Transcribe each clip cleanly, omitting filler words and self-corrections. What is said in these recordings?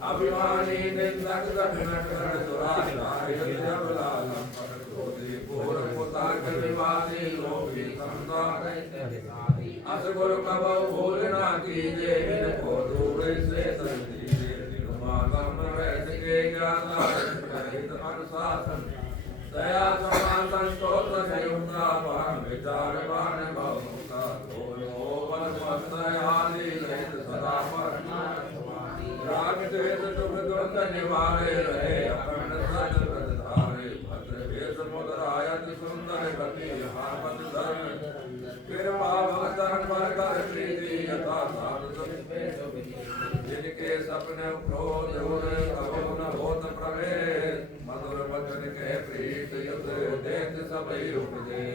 अभिमानी निंदक घटन दुराचार्य जबलालम पटकोदे घोर पुताक विवादी लोभी संसार असगुरु कबौ भूलना कीजे इनको दूर से संदीजे निर्मागम वैद के ज्ञाता रहित अनुशासन दया समान संतोष संयुक्ता परम विचारवान बहुमुखा धोयो वनस्पत आदि रहित सदा राग द्वेष दुख दुर्ग निवारे रहे अखंड सत व्रत धारे भद्र वेश मुद्रायत सुंदर गति हापत धर्म कृपा भक्तन पर कर प्रीति यथा साधु जिनके सपने क्रोध कहो न होत प्रवेश मधुर वचन के प्रीत युद्ध देख सबई उपजे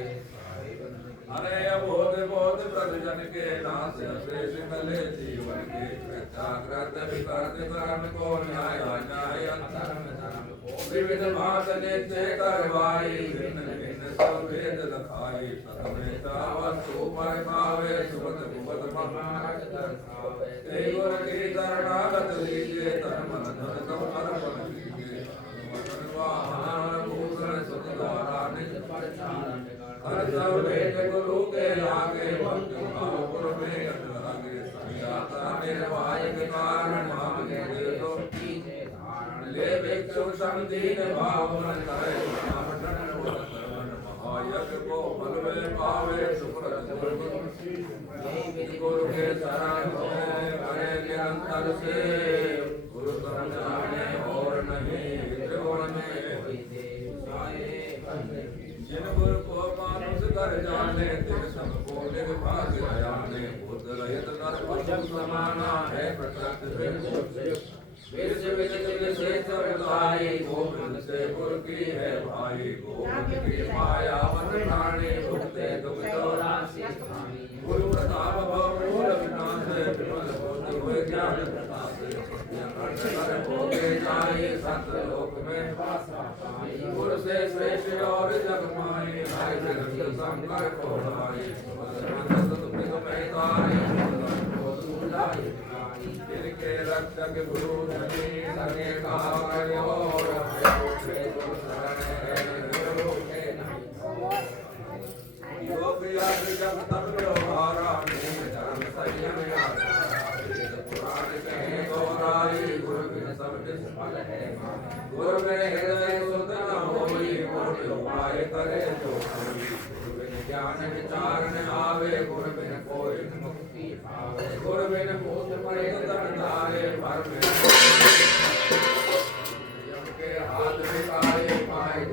अरे अबोध बोध प्रभुजन के नाथ शेष कले जीवन के जागृत विकर्त कर्म को न्याय न्याय धर्म धर्म को विविध भात नित्य करवाई भिन्न भिन्न सब भेद लखाई सतमेता वस्तु पर भावे सुमत भुवत महाराज दर्शावे ते गुर की शरणागत लीजिए तन मन धन सब अर्पण कीजिए अनुमतन वाहन भूषण सुत द्वारा निज परिचालन हर सब भेद गुरु के आगे भक्त भाव गुरु में अनुरागे संजाता निर्वाय के कारण मांगे दो कीजे धारण ले भिक्षु समदीन भाव मन करे नामटन वरतन महायज्ञ को फल में पावे सुकृत गुरु के शरण होए करे निरंतर से गुरु शरण जाने और नहीं त्रिगुण में कोई दे जिन गुरु को मानुष कर जाने तिन सब को निग भाग जाने बुद्ध रहित नर पशु समाना है प्रकृति विश्व विदित विशेष विदाई गोविंद से गुरु की है भाई गोविंद की माया मन प्राणी भुगते दुख चौरासी गुरु प्रताप भवमूल विनाश विमल बुद्धि हुए ज्ञान प्रकाश कर भोगे जाए सत्य लोक में गुरु से श्रेष्ठ और जग माई हरि कृष्ण शंकर को लाई जिनके रक्षक गुरु धनी सने कार्य और गुरु शरण गुरु के योग याग जब तब व्यवहारा धर्म संयम पुराण कहे गौराई गुरु बिन सब निष्फल है गुरु में हृदय सुध न होई कोटि उपाय करे जो गुरु बिन ज्ञान विचार न आवे गुरु बिन कोई मुक्ति पावे गुरु बिन भूत प्रेत तन धारे भर में यम के हाथ विकारे पाए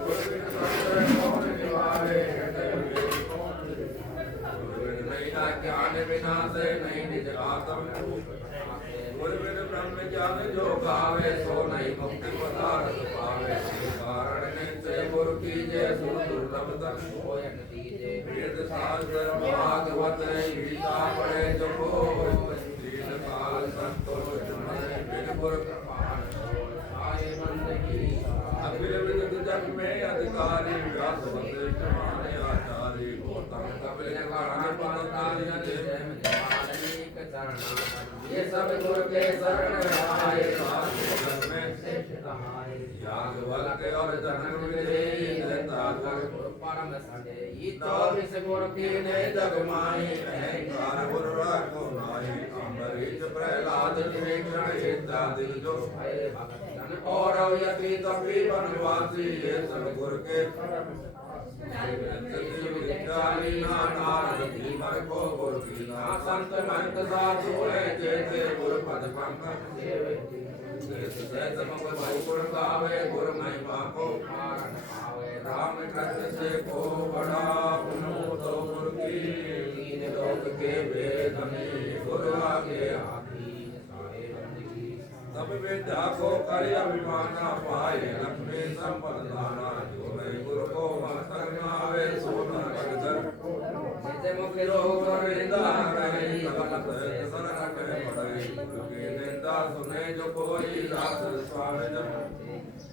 गुरु बिन शस्त्र कौन निवारे हृदय में कौन गुरु बिन नहीं ज्ञान विनाश नहीं निज आत्म गुरु बिन ब्रह्म ज्ञान जो गावे सो नहीं मुक्ति पदार्थ पावे कारण नित्य गुरु कीजे सुर दुर्लभ तन होयन दीजे वेद शास्त्र भागवत गीता पढ़े जो दीन काल संतोष मन बिन गुरु कृपाण आए बंदगी अखिल विद जग में अधिकारी व्यास वशिष्ठ माने आचार्य गौतम कपिल कारण पाताल ये सब गुरु के शरण आए जग में याग वल्क और धन विदे परम सदे तो विष गुरु कीने जग माई अहंकार गुरु राखो नाई अम्बरीश प्रहलाद त्रिविक्रम इत्यादि जो भय भक्त और यति तपी वनवासी ये सब गुरु के संत महंत साधु है जैसे गुरु पद पंकज गुरु गावे गुरु महिमा को राम कृष्ण से को बड़ा तो गुरु की तीन लोक के वेद में गुरु आगे आधी सारे बंदगी तब विद्या को कर अभिमाना पाए लक्ष्मी संपद दाना जो मैं गुरु को मस्तक आवे सोना रगदर जिते मुख रोग निंदा करे गलत सर करे पड़े गुरु की निंदा सुने जो कोई दास स्वामी जन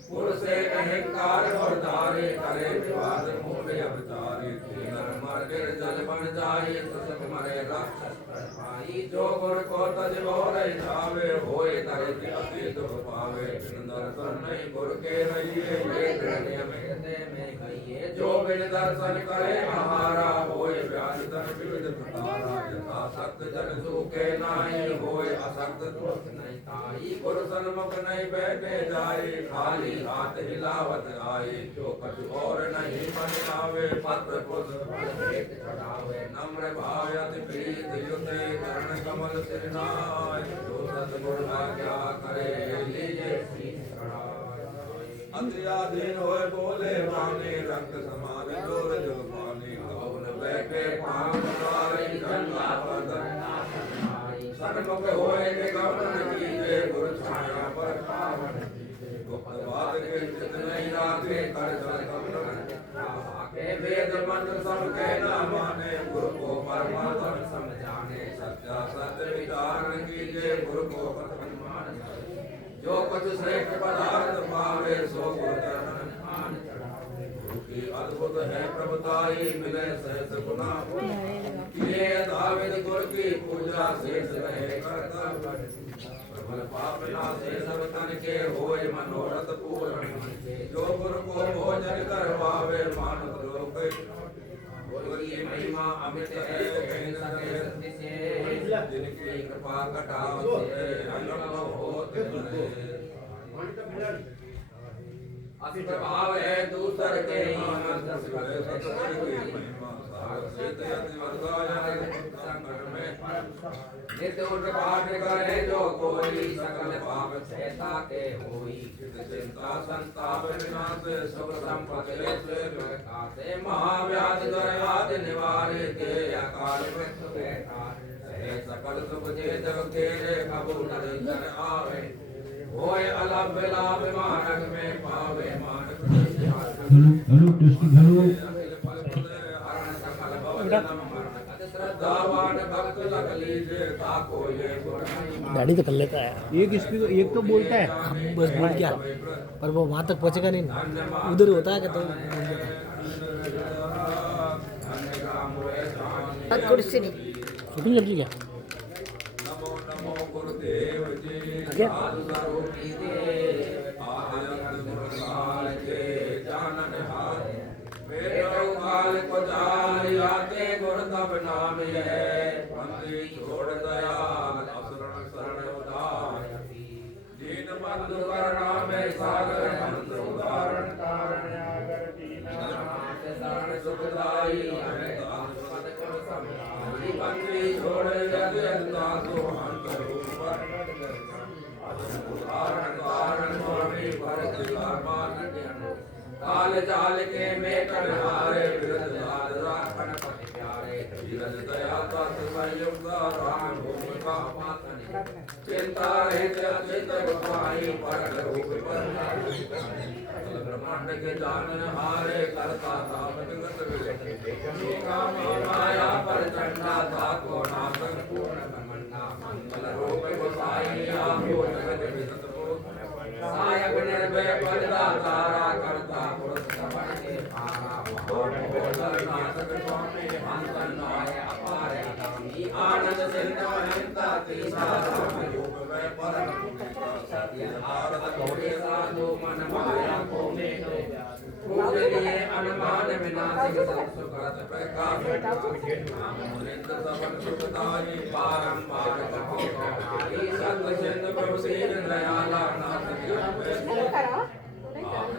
पुर से अहंकार और धारे करे विवाद मूल अवतारी नर गिर जल बन जाई सुसत मरे राक्षस पर पाई जो गुर को तज बोले जावे होए तरति अति दुख पावे बिन दर्शन नहीं गुर के रहिए ये दृढ़ में कहिए जो बिन दर्शन करे हमारा होए व्याधि तन विविध प्रकारा यथा सक्त जन सूखे नाही होए असक्त दुख नहीं ताई गुरु सन्मुख नहीं बैठे जाए खाली हाथ हिलावत आए जो कछु और नहीं बन आवे पत्र पुष्प भेंट चढ़ावे नम्र भाव अति प्रीत युते कर्ण कमल सिरनाय जो सतगुरु आज्ञा करे लीजे शीश चढ़ाए अति आधीन होए बोले वाणी रक्त समान जोर जो पानी कौन बैठे पावन द्वारे गंगा पदन सन्मुख होए के गमन कीजे गुरु छाया पर पावन गुप्त बात के चित नहीं राखे कर जल कमन आके वेद मंत्र सब कहना माने गुरु को परमात्मा समझाने सत्या सत्य विचारण कीजे गुरु को प्रथम मान जो कुछ श्रेष्ठ पदार्थ पावे सो गुरु चरण मान चढ़ावे गुरु की अद्भुत है प्रभुताई मिले सहस गुना ये दाविद गुरु की पूजा शेष रहे करता प्रबल पाप नाशे सब तन के होए मनोरथ पूर्ण जो गुरु को भोजन करवावे मानव लोक गुरु की महिमा अमित है कह न सके सत्य से जिनकी कृपा कटाव से अनुभव होते अति प्रभाव है दूसर के ईमान सतगुरु की महिमा साक्षात अति वर्गाया संकट में नित्य उठ पाठ करे जो कोई सकल पाप सहता के होई चिंता संताप विनाश सुख संपत्ति से नरकाते महाव्याधि दर्याद निवारे के अकाल मृत्यु बैठा सहे सकल सुख जे जग के कबू नर आवे होए अलभ लाभ मानक में पावे मानक हेलो टेस्टिंग हेलो दाढ़ी तो कर लेता है एक स्पीकर एक तो बोलता है हम बस बोल क्या पर वो वहाँ तक पहुँचेगा नहीं उधर होता है कि तो कुर्सी नहीं कितनी सब्जी क्या नमो नमो गुरुदेव जी क्या? जानन हार मेरो काल को जाल आते गुर तब नाम है बंदी छोड़ दयाल असुरन शरण उदार दीन बंधु करुणा में सागर बंधु उदाहरण कारण आगर दीन शरण सुखदाई पद गुर समाई बंदी छोड़ यदि दासो अंत रूप उदाहरण कारण स्वामी भरत मान काल जाल के में कन्हारे विरज लाल राखन पति प्यारे विरज दया तत् संयुक्त राम भूमि का पातन चिंता रहित अचित गोसाई परट रूप ब्रह्मांड के जानन हारे करता ताप जगत विजय काम माया पर चंडा था को नाशन पूर्ण ब्रह्मंडा मंगल रूप गोसाई आपो जगत विदत सायक निर्भय पलदा तारा करता पुरुष सवन के पारा महान नाथक स्वामी हंसन नाय अपार अगामी आनंद सिंधु अनंता तीसा राम रूप में परम सत्य भारत कोटि साधु मन माया को मेलो पूजनीय अनुमान विनाशिक संस्कृत प्रकाश मुनिंद सवन सुखदाई बारंबार कहो हरि सत्य सिंधु प्रभु सीन दयाला नाथ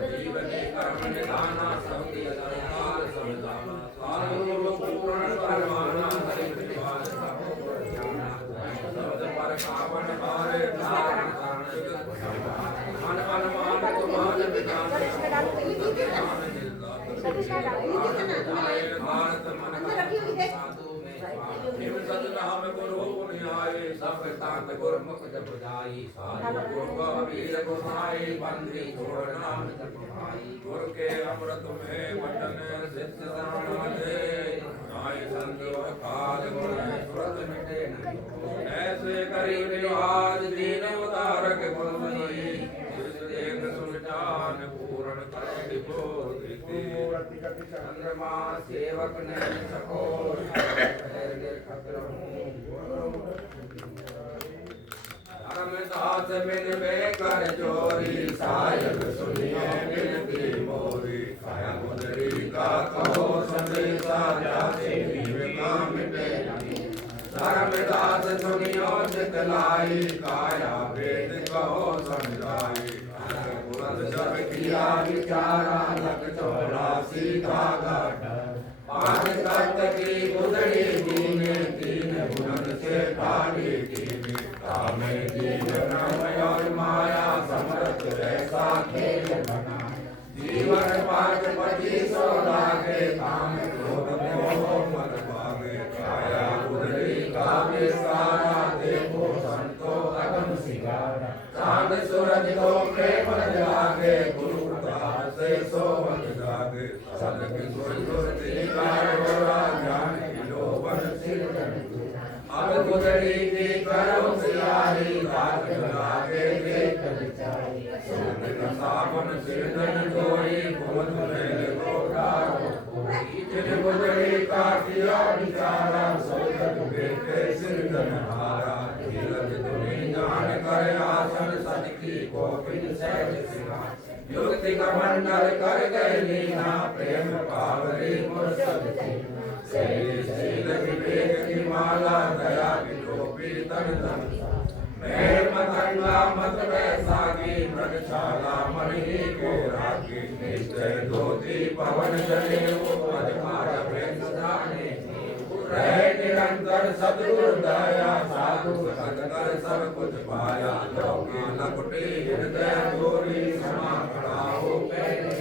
जीवने कर्म निधाना सौंदर्य दयाल समझाना साधु पूर्ण परमाना हरि विद्वान शब्द पर कावन हारे धारण कारण मन अनुमान कुमान विधान भारत मन साधु में सतनाम गुरु न्याय सब तांत गुरमुख जप जाई साधु गुरु वीर गोसाई बंदी छोड़ नाम जप भाई गुरु के अमृत में वचन सिद्ध दान दे न्याय संत काल गुण सुरत मिटे नहीं ऐसे करीब आज दीन उदारक गुरुमणि एक सुजान पूर्ण कर विभो चंद्रमा सेवा सेवक ने सकोर अरमदास मिल कर जोरी सायक सुनिए मिलती मोरी काया गुदरी का कहो संदेशा जाते विवेका मिटे धर्मदास सुनियो चितलाई काया वेद कहो समझाई बुलंद जब किया विचारा लग 84 धागा पांच तत्व की गुदड़ी दीने तीन बुलंद से ठाड़ी दीने कामे दीन ब्रह्म और माया समर्थ ऐसा खेल बना जीवन पांच 25 लागे काम क्रोध मोह मद भागे काया गुदड़ी का विस्तारा देखो संतो अगम सिंगारा चांद सूरज को प्रेम जागे गुरु प्रसाद से सोवत जागे सदगुरु सुरति कार गोरा ज्ञान लोभन सिर अब गुदड़ी की करो सियारी रात लागे देख विचारी सुन सावन सिरदन गोरी भुवन में गोराओ जिन गुदड़ी का किया विचारा सोचत बेटे सिरदन हारा तिलक तुनि जान कर आसन सद की गोपिन सहज सिंगार युक्ति का मंडल कर गए लीना प्रेम पावरी मुर्शद की शील विवेक की माला दया की टोपी तन तन मेर मतंगा मत बैसागी मृगशाला मणि को रागी निश्चय धोती पवन चले उपज मार प्रेम जाने रहे निरंतर सतगुरु दया साधु सतकर सब कुछ पाया लोकी लपटी हृदय गोरी समा खड़ाओ पहले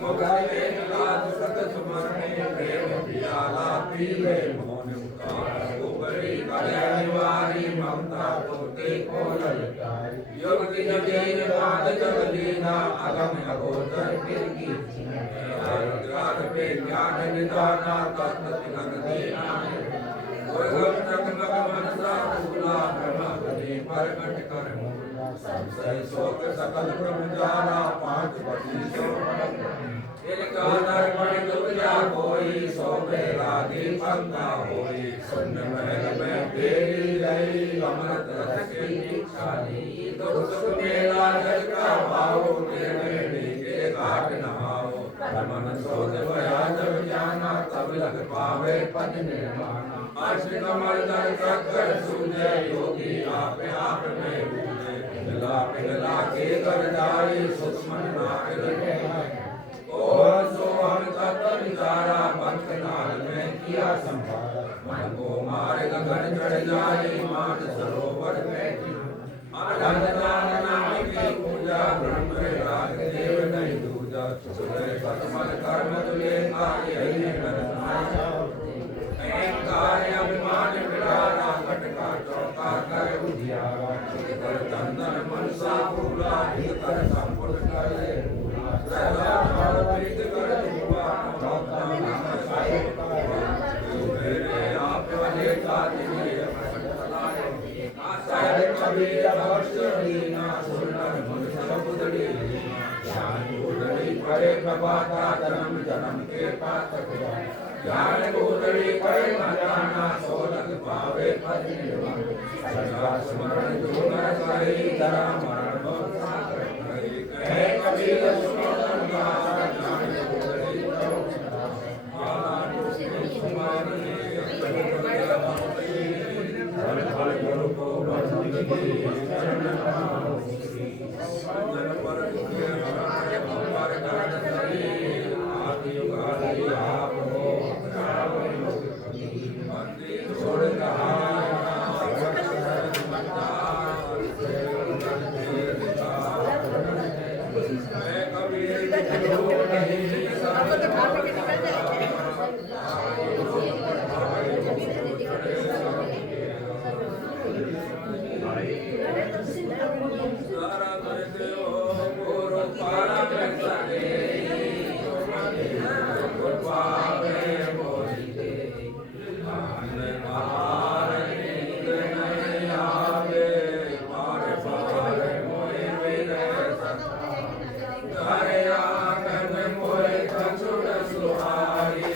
मुगले लाज सत सुमरने प्रेम पियाला पीले मोहन मुकार उबरी करे निवारी ममता पोते को ललकारी युक्ति जमीन बात जगलीना अगम अगोचर किरकी ज्ञान पे ज्ञान निदाना तत्व तिलक देना गोगम जगमग मनसा फूला ब्रह्म बने प्रकट कर मूला संशय शोक सकल ब्रह्म जाना 5 इनका दर्पण दुर्जा कोई सो मेरा दीपक ना होई सुन महल में तेरी रही अमृत रस की इच्छा नहीं दुख सुख मेरा जग का भाव तेरे नीचे घाट नहाओ मन सोच भया जब जाना तब लग पावे पद निर्माणा अष्ट कमल दर चक्कर सूझे योगी आप में बूझे पिघला के गरदारी सुख मन नाक लगे और सो हम तत्व विचारा पंथ नाल में किया संभाला मन को मारे गगन चढ़ जाए मान सरोवर में आनंद नाम नाम की पूजा ब्रह्म राग देव नहीं दूजा सुधरे पतमल कर्म तुले कार्य यही करना कार्य अभिमान मिटाना घटका चौका कर उजियारा कर चंदन मनसा फूला हित कर संपुट कर ले सदा भाव प्रीत कर जुआ नौता नाम साई मेरे आप वाले का दिए आसाय कबीर बख्श दीना सुनर मन सबुदड़ी ज्ञान गुदड़ी करे प्रभाता जन्म जन्म के पातक ज्ञान गुदड़ी करे न जाना सोलग पावे पद निर्वाण सदा स्मरण जुगर करी धरा मरण भक्ता कहे कबीर सुनो संगार ज्ञान गुदड़ी करो आला सुमानी हर हर गुरु को बंदी चरण नाम जन पर दुखे हमारे हमार गान सरी आदि युगादि आप हो बंदी छोड़ कहा मैं कबीर नहीं सारा करते हो गुरु पारा में सने पावे बोलते मान मार नींद नहीं आवे पार पार मोए मेरे घर आंगन मोए कछुड़ सुहाई